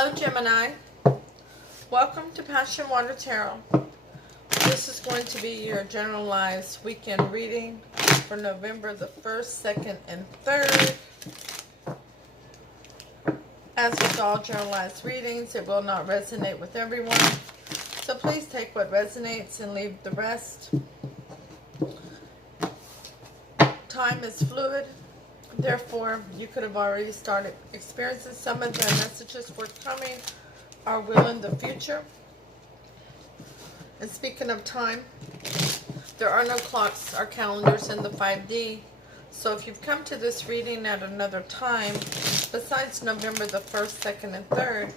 Hello, Gemini. Welcome to Passion Water Tarot. This is going to be your generalized weekend reading for November the 1st, 2nd, and 3rd. As with all generalized readings, it will not resonate with everyone. So please take what resonates and leave the rest. Time is fluid. Therefore, you could have already started experiencing some of the messages forthcoming or will in the future. And speaking of time, there are no clocks or calendars in the 5D. So if you've come to this reading at another time, besides November the 1st, 2nd, and 3rd,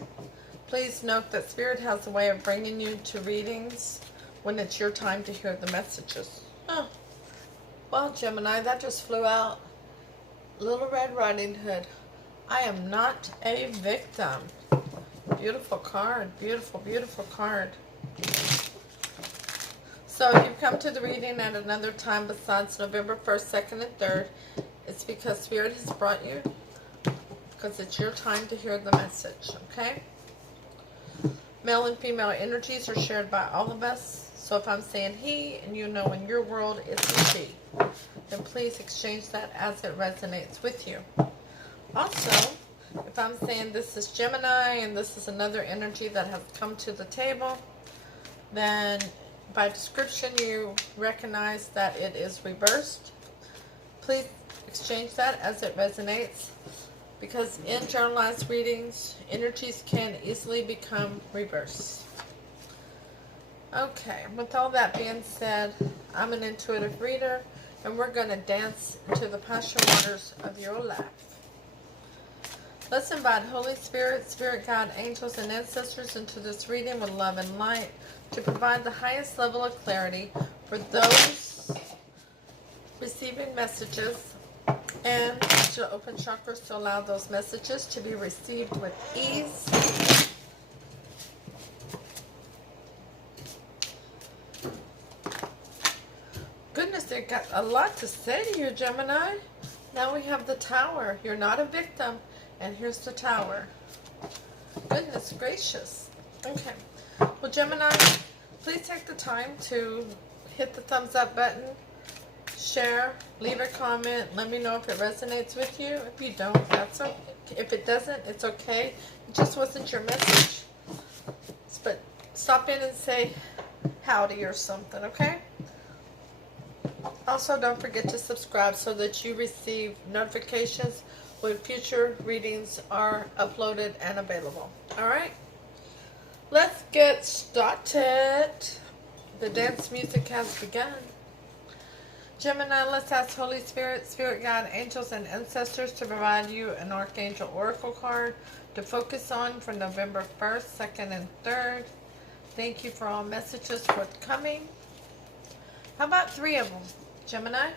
please note that Spirit has a way of bringing you to readings when it's your time to hear the messages. Oh, well, Gemini, that just flew out. Little Red Riding Hood. I am not a victim. Beautiful card. Beautiful, beautiful card. So if you've come to the reading at another time besides November 1st, 2nd, and 3rd, it's because Spirit has brought you, because it's your time to hear the message, okay? Male and female energies are shared by all of us. So if I'm saying he, and you know in your world it's a she, then please exchange that as it resonates with you. Also, if I'm saying this is Gemini and this is another energy that has come to the table, then by description you recognize that it is reversed. Please exchange that as it resonates, because in generalized readings, energies can easily become reversed. Okay, with all that being said, I'm an intuitive reader, and we're going to dance into the passion waters of your life. Let's invite Holy Spirit, Spirit Guide, angels, and ancestors into this reading with love and light to provide the highest level of clarity for those receiving messages, and to open chakras to allow those messages to be received with ease. Goodness, they got a lot to say to you, Gemini. Now we have the Tower. You're not a victim. And here's the Tower. Goodness gracious. Okay. Well, Gemini, please take the time to hit the thumbs up button, share, leave a comment. Let me know if it resonates with you. If you don't, that's okay. If it doesn't, it's okay. It just wasn't your message. But stop in and say howdy or something, okay? Also, don't forget to subscribe so that you receive notifications when future readings are uploaded and available. Alright? Let's get started. The dance music has begun. Gemini, let's ask Holy Spirit, Spirit Guide, angels, and ancestors to provide you an Archangel Oracle card to focus on for November 1st, 2nd, and 3rd. Thank you for all messages forthcoming. How about 3 of them, Gemini?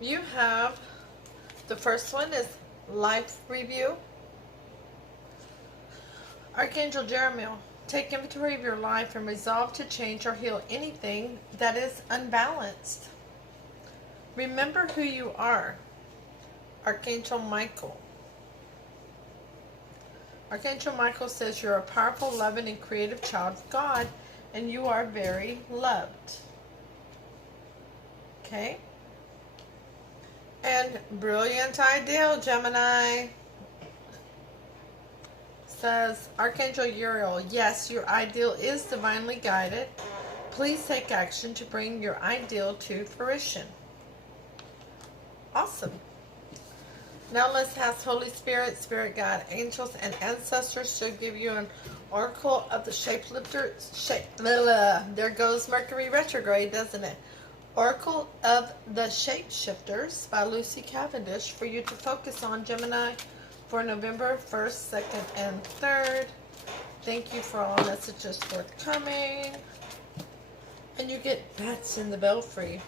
You have, the first one is Life Review. Archangel Jeremiah, take inventory of your life and resolve to change or heal anything that is unbalanced. Remember who you are. Archangel Michael. Archangel Michael says you're a powerful, loving, and creative child of God, and you are very loved. Okay? And Brilliant Ideal, Gemini, says, Archangel Uriel, yes, your ideal is divinely guided. Please take action to bring your ideal to fruition. Awesome. Now let's ask Holy Spirit, Spirit Guide, angels, and ancestors to give you an Oracle of the Shapelifter. There goes Mercury retrograde, doesn't it? Oracle of the Shapeshifters by Lucy Cavendish for you to focus on, Gemini, for November 1st, 2nd, and 3rd. Thank you for all messages forthcoming. And you get Bats in the Belfry.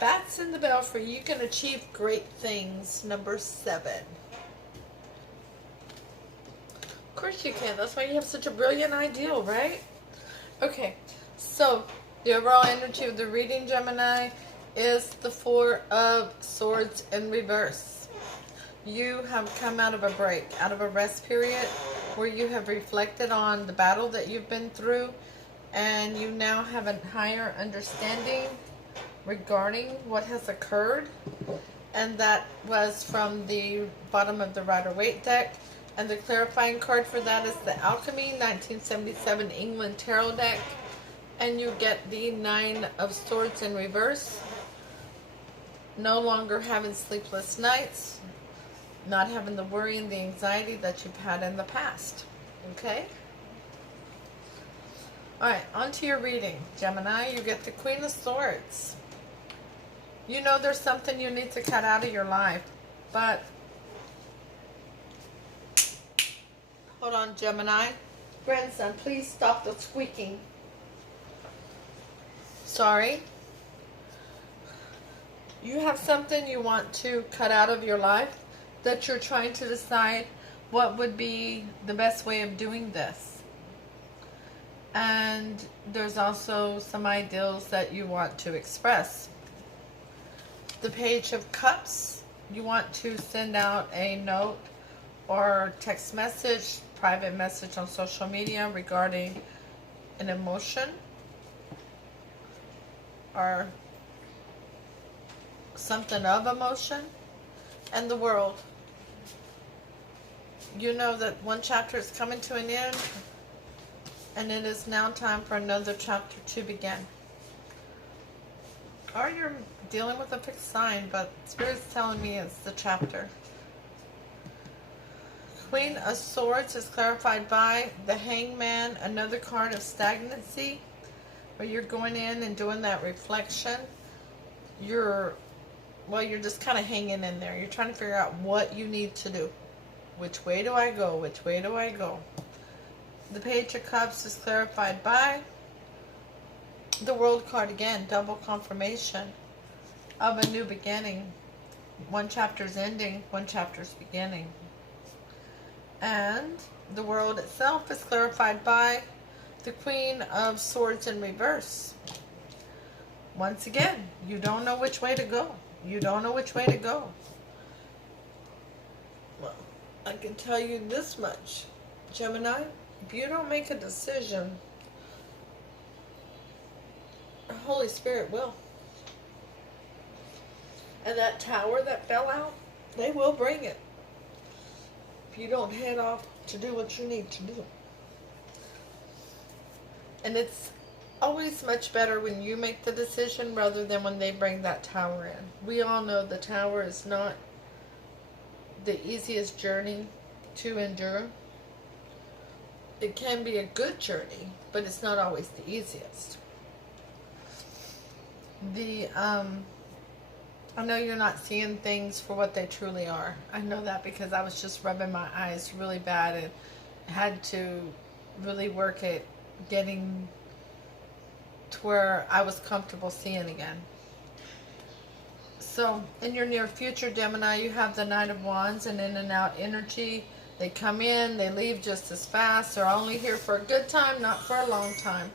Bats in the Belfry, you can achieve great things, number 7. Of course you can. That's why you have such a brilliant ideal, right? Okay, so the overall energy of the reading, Gemini, is the 4 of Swords in reverse. you have come out of a break, out of a rest period, where you have reflected on the battle that you've been through, and you now have a higher understanding regarding what has occurred. And that was from the bottom of the Rider-Waite deck. And the clarifying card for that is the Alchemy 1977 England Tarot deck. And you get the Nine of Swords in reverse. No longer having sleepless nights. Not having the worry and the anxiety that you've had in the past. Okay? Alright, on to your reading, Gemini. You get the Queen of Swords. You know there's something you need to cut out of your life. But, hold on, Gemini. Grandson, please stop the squeaking. Sorry. You have something you want to cut out of your life that you're trying to decide what would be the best way of doing this. And there's also some ideals that you want to express. The Page of Cups, you want to send out a note or text message, private message on social media regarding an emotion or something of emotion. And the World. You know that one chapter is coming to an end, and it is now time for another chapter to begin. Or you're dealing with a fixed sign, but Spirit's telling me it's the chapter. Queen of Swords is clarified by the Hangman, another card of stagnancy, where you're going in and doing that reflection. You're just kind of hanging in there. You're trying to figure out what you need to do. Which way do I go? Which way do I go? The Page of Cups is clarified by the World card again. Double confirmation of a new beginning. One chapter's ending, one chapter's beginning. And the World itself is clarified by the Queen of Swords in reverse. Once again, you don't know which way to go. You don't know which way to go. Well, I can tell you this much, Gemini. If you don't make a decision, the Holy Spirit will. And that tower that fell out, they will bring it. If you don't head off to do what you need to do. And it's always much better when you make the decision rather than when they bring that tower in. We all know the tower is not the easiest journey to endure. It can be a good journey, but it's not always the easiest. I know you're not seeing things for what they truly are. I know that because I was just rubbing my eyes really bad and had to really work at getting to where I was comfortable seeing again. So, in your near future, Gemini, you have the Knight of Wands and in and out energy. They come in, they leave just as fast. They're only here for a good time, not for a long time.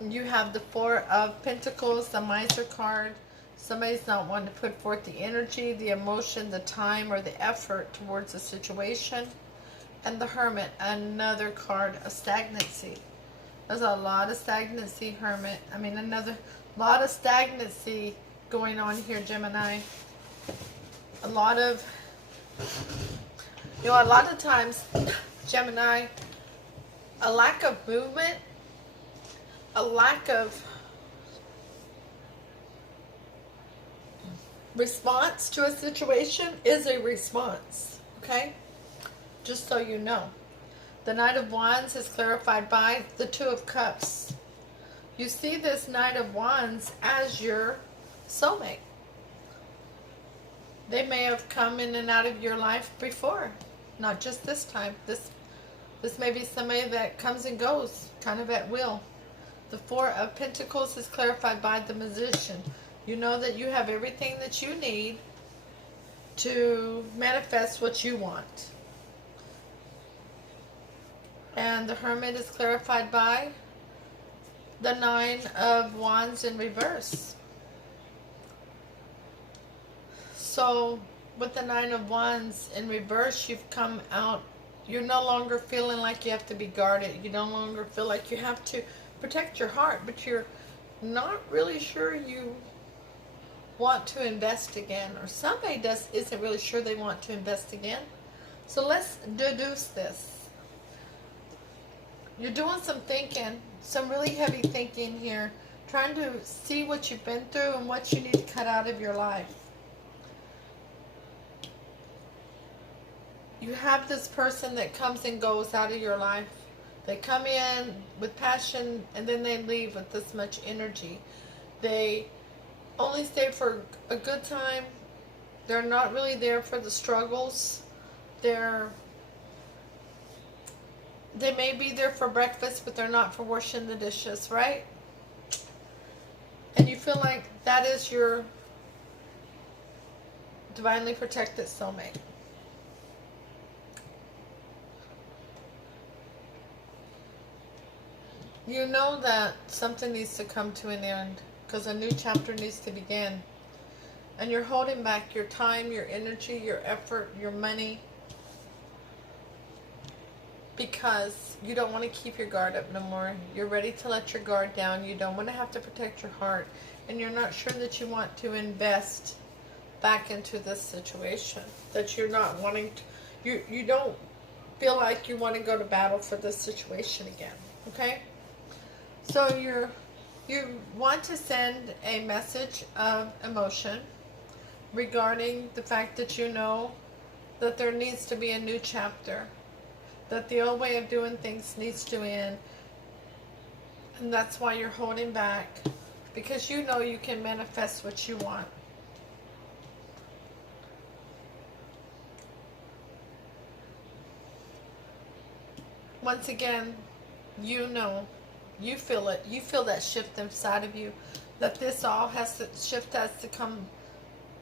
You have the Four of Pentacles, the Miser card. Somebody's not wanting to put forth the energy, the emotion, the time, or the effort towards a situation. And the Hermit, another card of stagnancy. There's a lot of stagnancy, Hermit. Another lot of stagnancy going on here, Gemini. A lot of times, Gemini, a lack of movement, a lack of response to a situation is a response, okay? Just so you know. The Knight of Wands is clarified by the Two of Cups. You see this Knight of Wands as your soulmate. They may have come in and out of your life before, not just this time. This may be somebody that comes and goes, kind of at will. The Four of Pentacles is clarified by the Magician. You know that you have everything that you need to manifest what you want. And the Hermit is clarified by the Nine of Wands in reverse. So with the Nine of Wands in reverse, you've come out. You're no longer feeling like you have to be guarded. You no longer feel like you have to protect your heart, but you're not really sure you want to invest again, or somebody isn't really sure they want to invest again. So let's deduce this. You're doing some thinking, some really heavy thinking here, trying to see what you've been through and what you need to cut out of your life. You have this person that comes and goes out of your life. They come in with passion and then they leave with this much energy. They only stay for a good time. They're not really there for the struggles. They may be there for breakfast, but they're not for washing the dishes, right? And you feel like that is your divinely protected soulmate. You know that something needs to come to an end because a new chapter needs to begin. And you're holding back your time, your energy, your effort, your money, because you don't want to keep your guard up no more. You're ready to let your guard down. You don't want to have to protect your heart. And you're not sure that you want to invest back into this situation. That you're not wanting to, you don't feel like you want to go to battle for this situation again. Okay? So you want to send a message of emotion regarding the fact that you know that there needs to be a new chapter, that the old way of doing things needs to end, and that's why you're holding back, because you know you can manifest what you want. Once again, you know, you feel it, you feel that shift inside of you, that this all has to shift, has to come,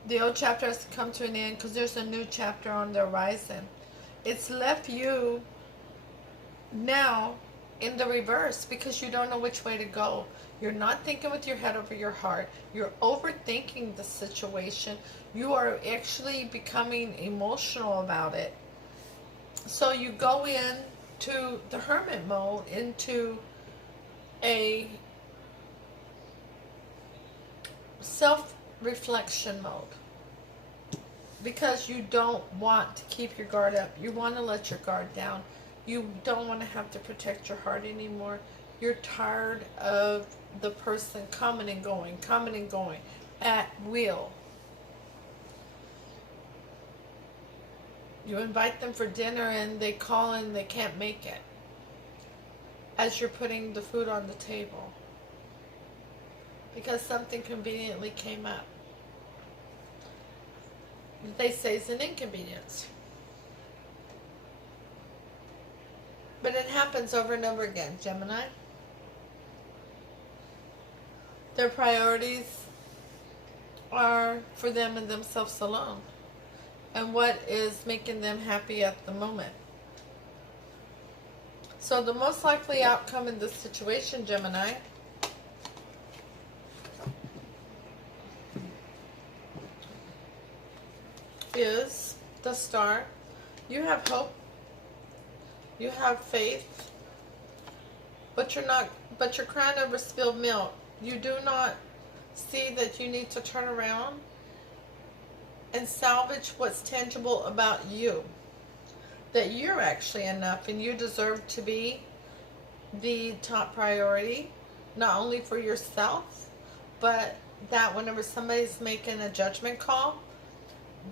the old chapter has to come to an end because there's a new chapter on the horizon. It's left you now in the reverse because you don't know which way to go. You're not thinking with your head over your heart. You're overthinking the situation. You are actually becoming emotional about it. So you go into the hermit mode, into a self-reflection mode, because you don't want to keep your guard up. You want to let your guard down. You don't want to have to protect your heart anymore. You're tired of the person coming and going at will. You invite them for dinner and they call and they can't make it as you're putting the food on the table because something conveniently came up. They say it's an inconvenience. But it happens over and over again, Gemini. Their priorities are for them and themselves alone, and what is making them happy at the moment. So the most likely outcome in this situation, Gemini, is the Star. You have hope. You have faith. But you're crying over spilled milk. You do not see that you need to turn around and salvage what's tangible about you. That you're actually enough and you deserve to be the top priority, not only for yourself, but that whenever somebody's making a judgment call,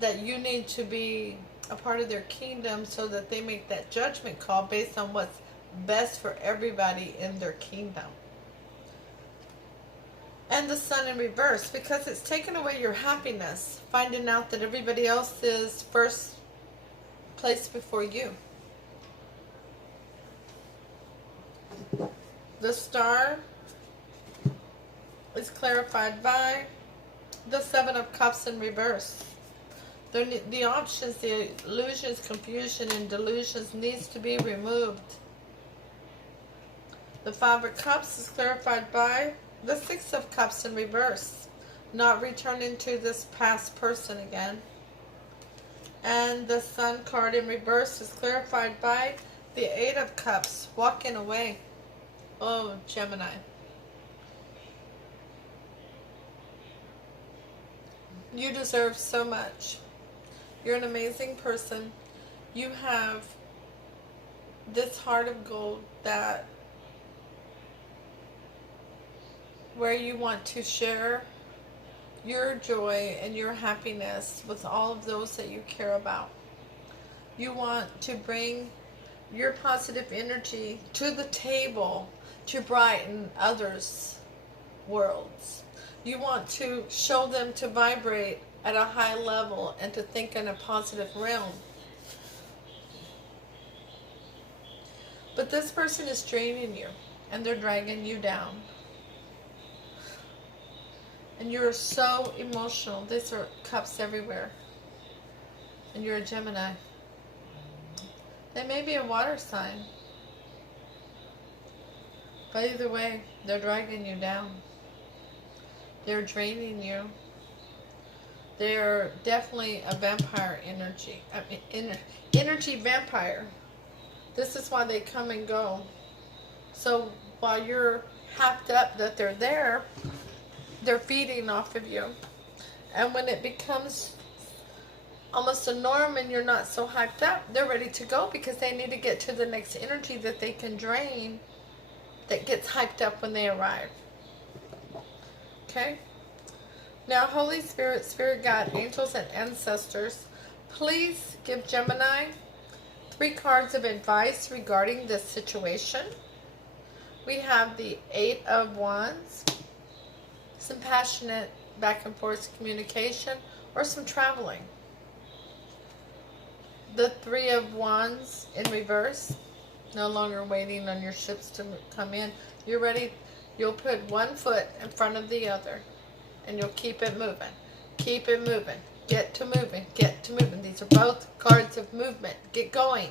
that you need to be a part of their kingdom so that they make that judgment call based on what's best for everybody in their kingdom. And the Sun in reverse, because it's taken away your happiness, finding out that everybody else is first place before you. The Star is clarified by the Seven of Cups in reverse. The options, the illusions, confusion, and delusions needs to be removed. The Five of Cups is clarified by the Six of Cups in reverse. not returning to this past person again. And the Sun card in reverse is clarified by the Eight of Cups, walking away. Oh, Gemini. You deserve so much. You're an amazing person. You have this heart of gold that where you want to share your joy and your happiness with all of those that you care about. You want to bring your positive energy to the table to brighten others' worlds. You want to show them to vibrate at a high level and to think in a positive realm. But this person is draining you and they're dragging you down. And you're so emotional. These are cups everywhere. And you're a Gemini. They may be a water sign. But either way, they're dragging you down. They're draining you. They're definitely a vampire energy. Energy vampire. This is why they come and go. So while you're hyped up that they're there, they're feeding off of you. And when it becomes almost a norm and you're not so hyped up, they're ready to go because they need to get to the next energy that they can drain that gets hyped up when they arrive. Okay? Now, Holy Spirit, Spirit God, angels, and ancestors, please give Gemini 3 cards of advice regarding this situation. We have the 8 of Wands, some passionate back and forth communication, or some traveling. The 3 of Wands in reverse, no longer waiting on your ships to come in. You're ready. You'll put one foot in front of the other, and you'll keep it moving. Keep it moving. Get to moving. Get to moving. These are both cards of movement. Get going.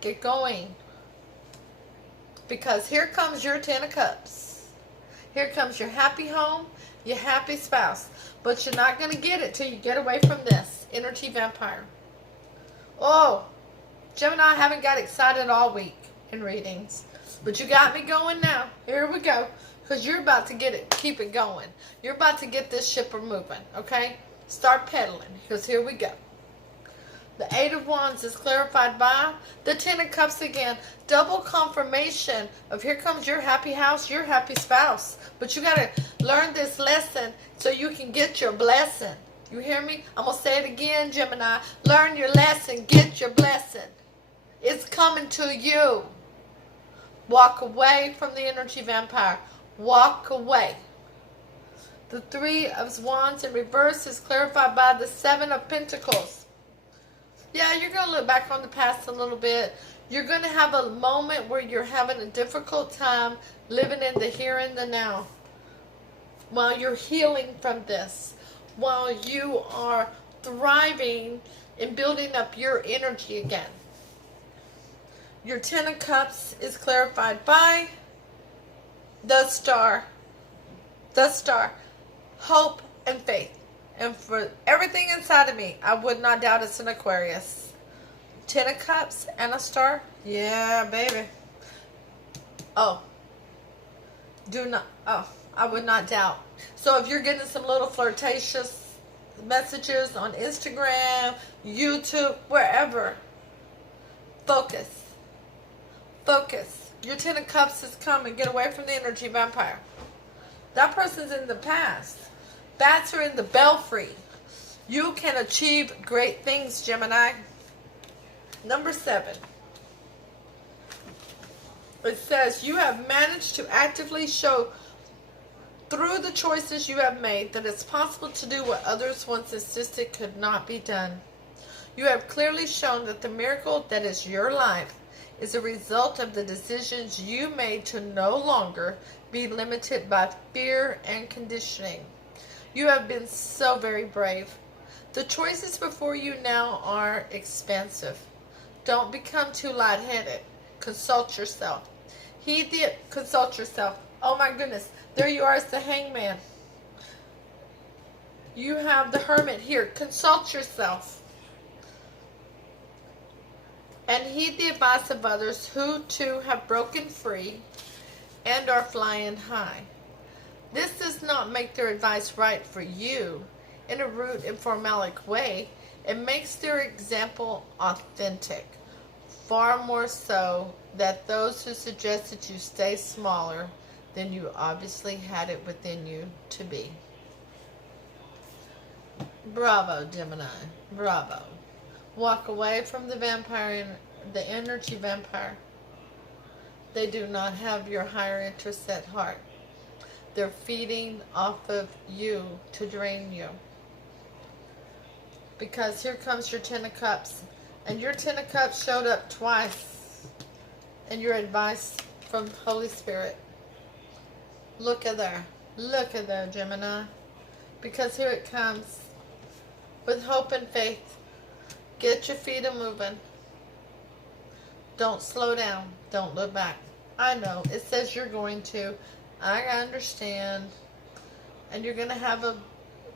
Get going. Because here comes your 10 of Cups. Here comes your happy home, your happy spouse. But you're not going to get it till you get away from this energy vampire. Oh, Gemini, I haven't got excited all week in readings. But you got me going now. Here we go. Because you're about to get it. Keep it going. You're about to get this shipper moving. Okay? Start pedaling. Because here we go. The 8 of Wands is clarified by the 10 of Cups again. Double confirmation of here comes your happy house, your happy spouse. But you got to learn this lesson so you can get your blessing. You hear me? I'm going to say it again, Gemini. Learn your lesson. Get your blessing. It's coming to you. Walk away from the energy vampire. Walk away. The 3 of Wands in reverse is clarified by the 7 of Pentacles. Yeah, you're going to look back on the past a little bit. You're going to have a moment where you're having a difficult time living in the here and the now. While you're healing from this. While you are thriving and building up your energy again. Your 10 of Cups is clarified by the Star. The Star. Hope and faith. And for everything inside of me, I would not doubt it's an Aquarius. 10 of Cups and a Star. Yeah, baby. Oh. I would not doubt. So if you're getting some little flirtatious messages on Instagram, YouTube, wherever, focus. Focus. Your 10 of Cups is coming. Get away from the energy vampire. That person's in the past. Bats are in the belfry. You can achieve great things, Gemini. Number 7. It says, you have managed to actively show through the choices you have made that it's possible to do what others once insisted could not be done. You have clearly shown that the miracle that is your life is a result of the decisions you made to no longer be limited by fear and conditioning. You have been so very brave. The choices before you now are expansive. Don't become too lightheaded. Consult yourself. Consult yourself. Oh my goodness. There you are as the Hangman. You have the Hermit here. Consult yourself. And heed the advice of others who too have broken free and are flying high. This does not make their advice right for you in a rude and formalic way. It makes their example authentic. Far more so that those who suggest that you stay smaller than you obviously had it within you to be. Bravo, Gemini. Bravo. Walk away from the vampire, the energy vampire. They do not have your higher interests at heart. They're feeding off of you to drain you. Because here comes your Ten of Cups. And your Ten of Cups showed up twice in your advice from Holy Spirit. Look at there. Look at there, Gemini. Because here it comes. With hope and faith. Get your feet a-moving. Don't slow down. Don't look back. I know. It says you're going to. I understand. And you're going to have a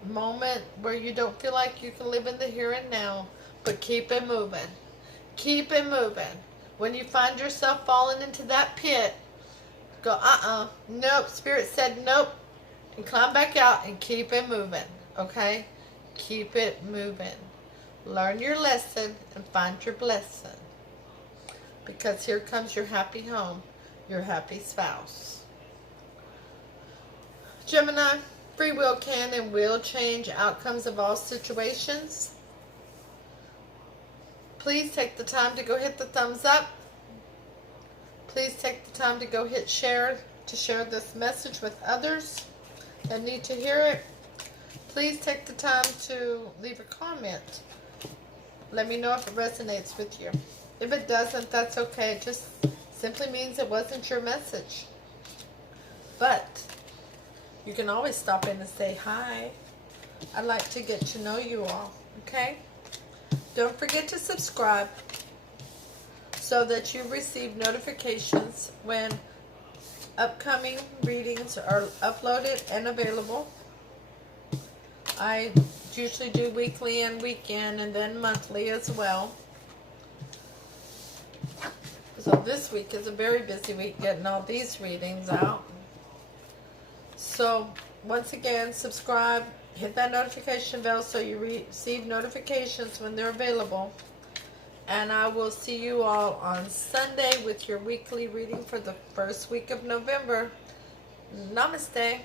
moment where you don't feel like you can live in the here and now. But keep it moving. Keep it moving. When you find yourself falling into that pit, go, nope. Spirit said nope. And climb back out and keep it moving. Okay? Keep it moving. Learn your lesson and find your blessing. Because here comes your happy home, your happy spouse. Gemini, free will can and will change outcomes of all situations. Please take the time to go hit the thumbs up. Please take the time to go hit share to share this message with others that need to hear it. Please take the time to leave a comment. Let me know if it resonates with you. If it doesn't, that's okay. It just simply means it wasn't your message. But you can always stop in and say hi. I'd like to get to know you all, okay? Don't forget to subscribe so that you receive notifications when upcoming readings are uploaded and available. I usually do weekly and weekend and then monthly as well. So this week is a very busy week getting all these readings out. So once again, subscribe, hit that notification bell so you receive notifications when they're available. And I will see you all on Sunday with your weekly reading for the first week of November. Namaste.